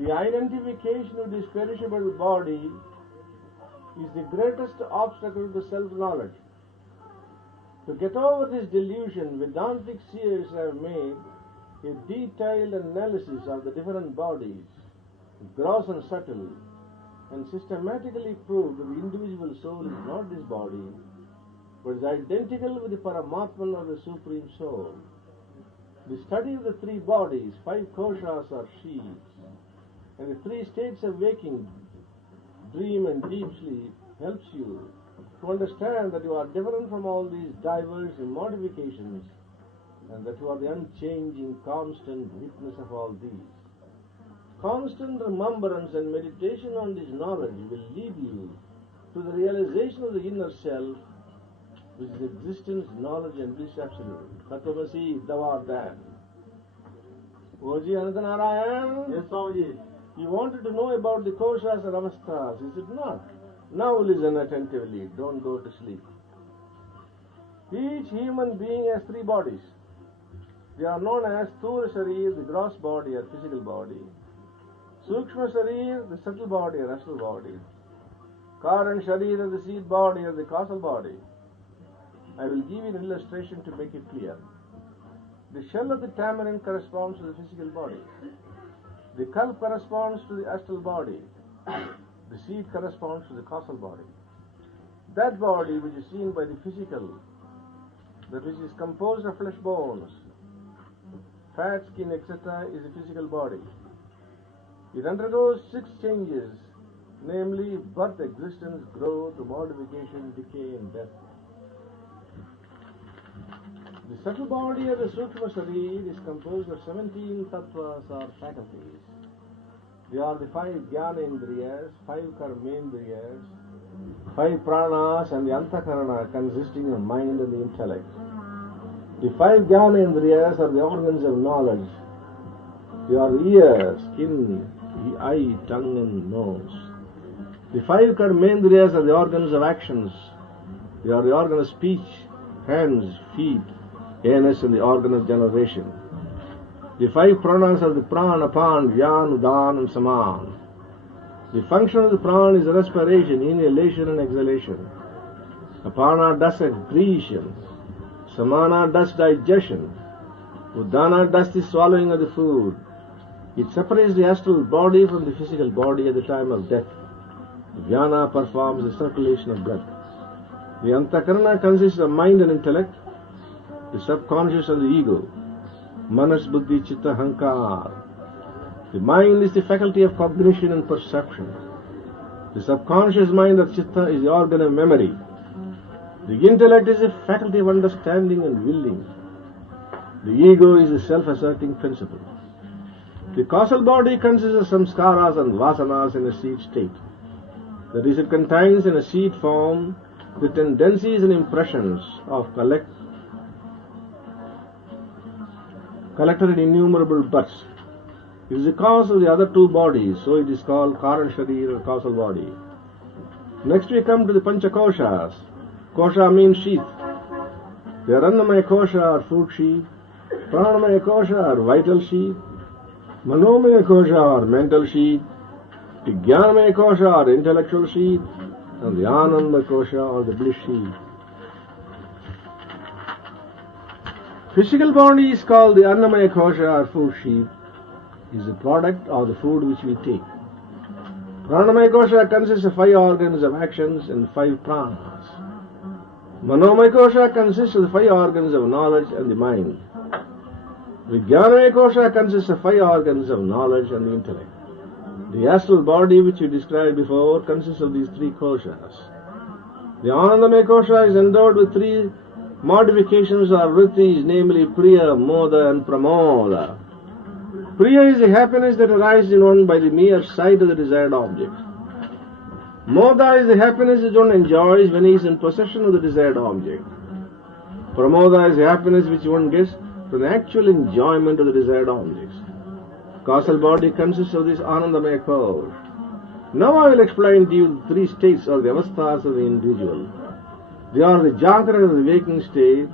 The identification with this perishable body is the greatest obstacle to self-knowledge. To get over this delusion, Vedantic seers have made a detailed analysis of the different bodies, gross and subtle, and systematically proved that the individual soul is not this body, but is identical with the Paramatman or the Supreme Soul. The study of the three bodies, 5 kosas or sheaths, and the 3 states of waking, dream and deep sleep, helps you to understand that you are different from all these diverse modifications, and that you are the unchanging, constant witness of all these. Constant remembrance and meditation on this knowledge will lead you to the realization of the inner self, which is existence, knowledge and bliss absolute. Tatvamasi Davardhan. Oji Anantanarayan? Yes, Swamiji. You wanted to know about the kosas and avasthas, is it not? Now listen attentively, don't go to sleep. Each human being has 3 bodies. They are known as Sthula Sharir, the gross body or physical body, Sukshma Sharir, the subtle body or astral body, Karan Sharir, the seed body or the causal body. I will give you an illustration to make it clear. The shell of the tamarind corresponds to the physical body. The kalp corresponds to the astral body. The seed corresponds to the causal body. That body which is seen by the physical, that which is composed of flesh bones, fat, skin, etc., is the physical body. It undergoes 6 changes, namely birth, existence, growth, modification, decay, and death. The subtle body of the Sukshma Sharir is composed of 17 tattvas or faculties. They are the 5 Jnanendriyas, 5 Karmendriyas, 5 Pranas, and the Antakarana, consisting of mind and the intellect. The 5 Jnanendriyas are the organs of knowledge. They are the ear, skin, the eye, tongue, and nose. The 5 Karmendriyas are the organs of actions. They are the organ of speech, hands, feet, anus, and the organ of generation. The 5 pranas are the prana, apan, vyan, udan, and saman. The function of the prana is respiration, inhalation, and exhalation. Apana does excretion. Samana does digestion. Udana does the swallowing of the food. It separates the astral body from the physical body at the time of death. Vyana performs the circulation of blood. The Antakarana consists of mind and intellect, the subconscious and the ego. Manas, Buddhi, Chitta, Hankar. The mind is the faculty of cognition and perception. The subconscious mind or Chitta is the organ of memory. The intellect is the faculty of understanding and willing. The ego is the self-asserting principle. The causal body consists of samskaras and vasanas in a seed state. That is, it contains in a seed form the tendencies and impressions of collected in innumerable births. It is the cause of the other 2 bodies, so it is called Karan Sharir or causal body. Next we come to the Panchakoshas. Kosha means sheath. The Annamaya Kosha or food sheath, Pranamaya Kosha or vital sheath, Manomaya Kosha or mental sheath, the Jnanamaya Kosha or intellectual sheath, and the Anandamaya Kosha or the bliss sheath. Physical body is called the Annamaya Kosha or food sheath. It is the product of the food which we take. Pranamaya Kosha consists of 5 organs of actions and 5 pranas. Manomaya Kosha consists of the 5 organs of knowledge and the mind. Vijnanamaya Kosha consists of 5 organs of knowledge and the intellect. The astral body which we described before consists of these 3 koshas. The Anandamaya Kosha is endowed with 3 modifications or vrittis, namely Priya, Moda, and Pramoda. Priya is the happiness that arises in one by the mere sight of the desired object. Moda is the happiness that one enjoys when he is in possession of the desired object. Pramoda is the happiness which one gets from the actual enjoyment of the desired objects. Causal body consists of this Anandamaya Kosha. Now I will explain to you the 3 states or the avasthas of the individual. They are the Jagrata of the waking state,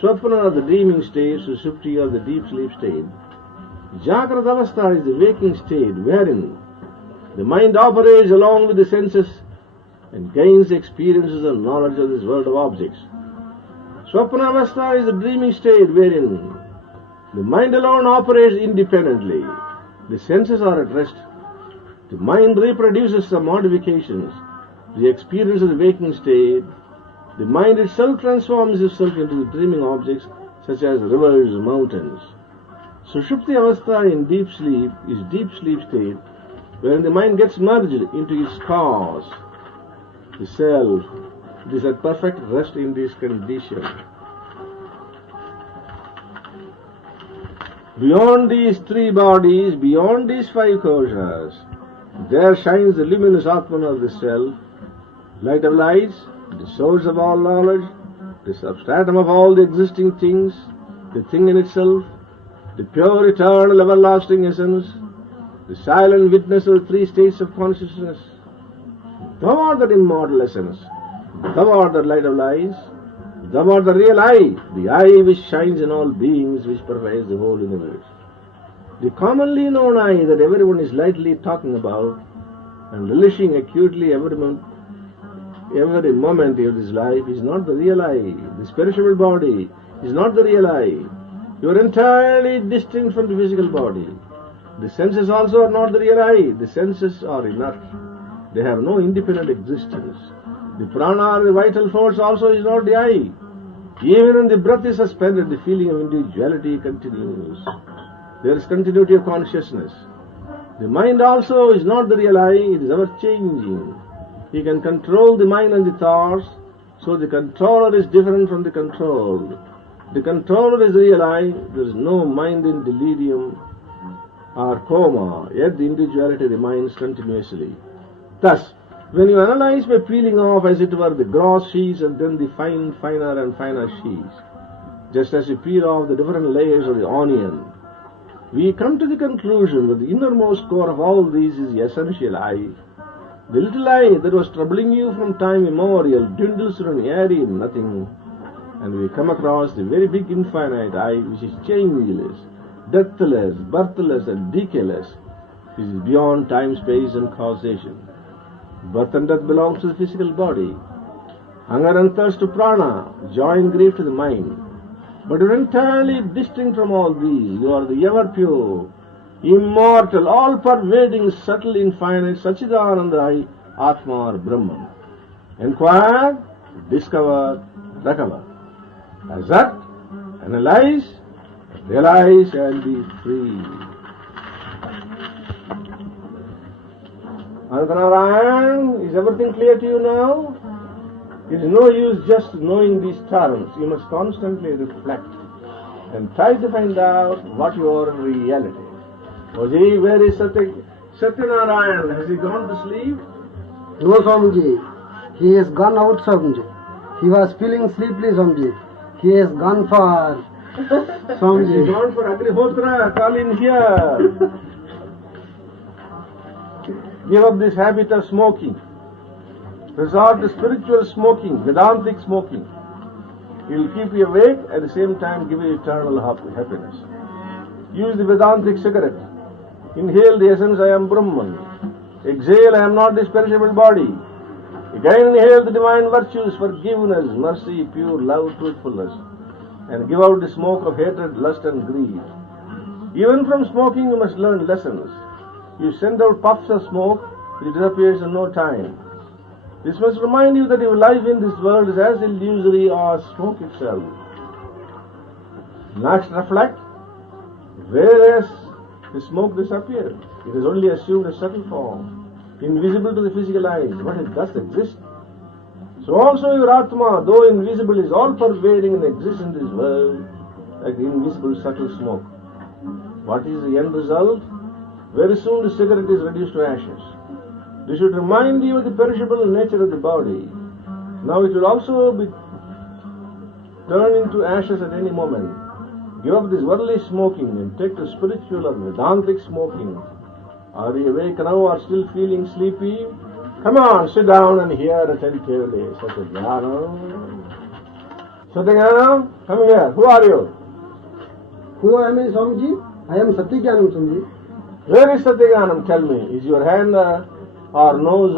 Swapna of the dreaming state, Susupti of the deep sleep state, Jagrata Avastha is the waking state wherein the mind operates along with the senses and gains experiences and knowledge of this world of objects. Swapna Avastha is the dreaming state wherein the mind alone operates independently. The senses are at rest. The mind reproduces some modifications. The experience of the waking state, the mind itself transforms itself into the dreaming objects such as rivers, mountains. Sushupti Avastha in deep sleep is deep sleep state wherein the mind gets merged into its cause, the self. It is at perfect rest in this condition. Beyond these three bodies, beyond these five kosas, there shines the luminous Atman of the self, light of lights, the source of all knowledge, the substratum of all the existing things, the thing in itself, the pure, eternal, everlasting essence, the silent witness of the three states of consciousness. Thou art that immortal essence. Thou art the light of lights. Thou art the real the eye which shines in all beings, which pervades the whole universe. The commonly known I that everyone is lightly talking about and relishing acutely every moment of his life is not the real I. The spiritual body is not the real I. You are entirely distinct from the physical body. The senses also are not the real I. The senses are inert. They have no independent existence. The prana, the vital force, also is not the I. Even when the breath is suspended, the feeling of individuality continues. There is continuity of consciousness. The mind also is not the real I, it is ever changing. He can control the mind and the thoughts, so the controller is different from the controlled. The controller is the real I, there is no mind in delirium or coma, yet the individuality remains continuously. Thus, when you analyze by peeling off as it were the gross sheets and then the finer and finer sheets, just as you peel off the different layers of the onion, we come to the conclusion that the innermost core of all these is the essential I. The little I that was troubling you from time immemorial dwindles to an airy nothing, and we come across the very big infinite I which is changeless, deathless, birthless and decayless, which is beyond time, space and causation. Birth and death belongs to the physical body. Hunger and thirst to prana, joy and grief to the mind. But you are entirely distinct from all these. You are the ever pure, immortal, all-pervading, subtle, infinite, Sachidananda I, Atma or Brahman. Inquire, discover, recover. Accept, analyze, realize and be free. Anantanarayan, is everything clear to you now? It is no use just knowing these terms. You must constantly reflect and try to find out what you are in reality. Oji, where is Satyanarayan? Has he gone to sleep? No, Swamiji. He has gone out, Swamiji. He was feeling sleepy, Swamiji. He has gone for Swamiji. Has he gone for Agrihotra? Call him here. Give up this habit of smoking. Resort to spiritual smoking, Vedantic smoking. It will keep you awake, at the same time give you eternal happiness. Use the Vedantic cigarette. Inhale the essence, I am Brahman. Exhale, I am not this perishable body. Again inhale the divine virtues, forgiveness, mercy, pure love, truthfulness. And give out the smoke of hatred, lust and greed. Even from smoking you must learn lessons. You send out puffs of smoke, it disappears in no time. This must remind you that your life in this world is as illusory as smoke itself. Next reflect, whereas the smoke disappeared. It is only assumed a subtle form, invisible to the physical eyes, but it does exist. So also your Atma, though invisible, is all-pervading and exists in this world like the invisible subtle smoke. What is the end result? Very soon the cigarette is reduced to ashes. This should remind you of the perishable nature of the body. Now it will also be turned into ashes at any moment. Give up this worldly smoking and take to spiritual or Vedantic smoking. Are you awake now or still feeling sleepy? Come on, sit down and hear attentively. Satyanam. Satyanam, come here. Who are you? Who am I, Swamiji? I am Satyaganam, Swamiji. Where is Satyaganam? Tell me. Is your hand or nose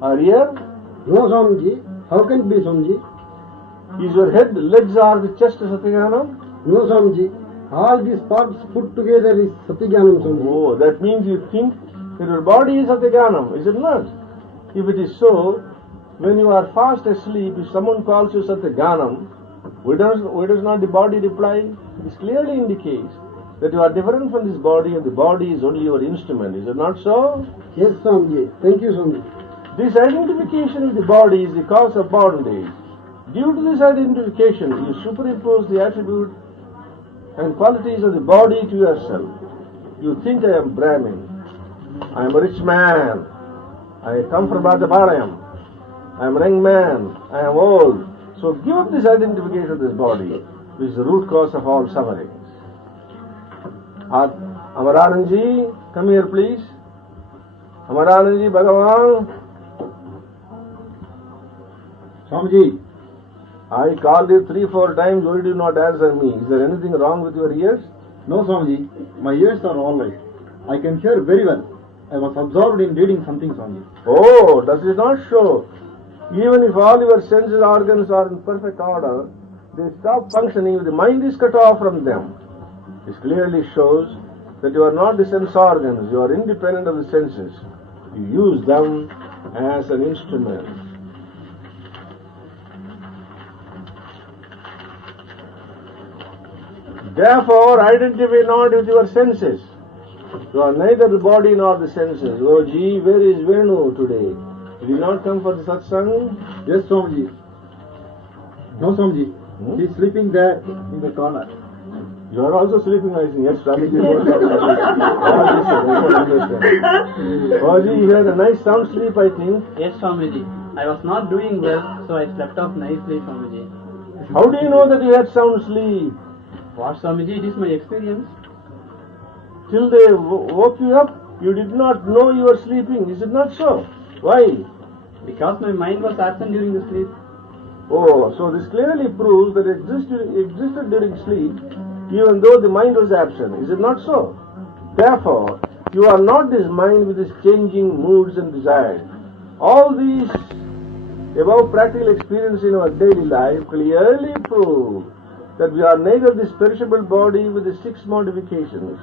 or ear? No, Swamiji. How can it be, Swamiji? Is your head, legs or the chest Satyaganam? No, Swamiji. All these parts put together is Satyaganam, Swamiji. Oh, that means you think that your body is Satyaganam, is it not? If it is so, when you are fast asleep, if someone calls you Satyaganam, why does not the body reply? This clearly indicates that you are different from this body and the body is only your instrument. Is it not so? Yes, Swamiji. Thank you, Swamiji. This identification with the body is the cause of bondage. Due to this identification, you superimpose the attribute and qualities of the body to yourself. You think I am Brahmin, I am a rich man, I come from Bhajapalayam, I am a young man, I am old. So give up this identification of this body, which is the root cause of all sufferings. Amarananji, come here please. Amarananji, Bhagavan. Swamiji, I called you 3-4 times, why did you not answer me? Is there anything wrong with your ears? no Swamiji, my ears are all right. I can hear very well. I was absorbed in reading something, Swamiji. Oh, does it not show? Even if all your senses organs are in perfect order, they stop functioning if the mind is cut off from them. This clearly shows that you are not the sense organs, you are independent of the senses. You use them as an instrument. Therefore, identify not with your senses. You are neither the body nor the senses. Oh gee, where is Venu today? Did he not come for the satsang? Yes, Swamiji. No, Swamiji. He's sleeping there in the corner. You are also sleeping, I think. Yes, Swamiji. Oh gee, you had a nice sound sleep, I think. Yes, Swamiji. I was not doing well, so I slept off nicely, Swamiji. How do you know that you had sound sleep? What, Swamiji? It is my experience. Till they woke you up, you did not know you were sleeping. Is it not so? Why? Because my mind was absent during the sleep. Oh, so this clearly proves that it existed during sleep, even though the mind was absent. Is it not so? Therefore, you are not this mind with its changing moods and desires. All these above practical experience in our daily life clearly prove that we are neither this perishable body with its 6 modifications,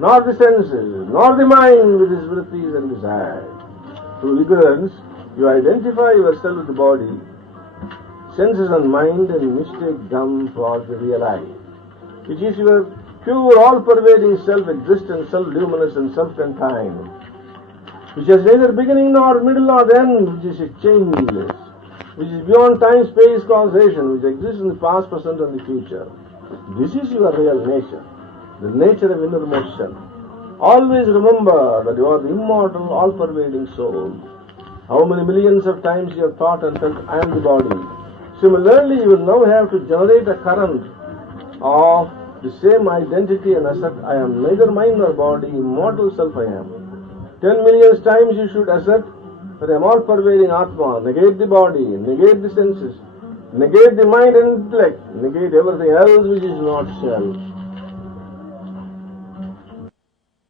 nor the senses, nor the mind with its vrittis and desires. Through ignorance, you identify yourself with the body, senses and mind, and mistake them for the real I, which is your pure, all-pervading self-existent, self-luminous and self-contained, which has neither beginning nor middle nor end, which is changeless, which is beyond time, space, causation, which exists in the past, present and the future. This is your real nature, the nature of innermost self. Always remember that you are the immortal, all-pervading soul. How many millions of times you have thought and felt, I am the body. Similarly, you will now have to generate a current of the same identity and assert, I am neither mind nor body, immortal self I am. 10 million times you should assert that I am all-pervading Atma, negate the body, negate the senses, negate the mind and intellect, negate everything else which is not self.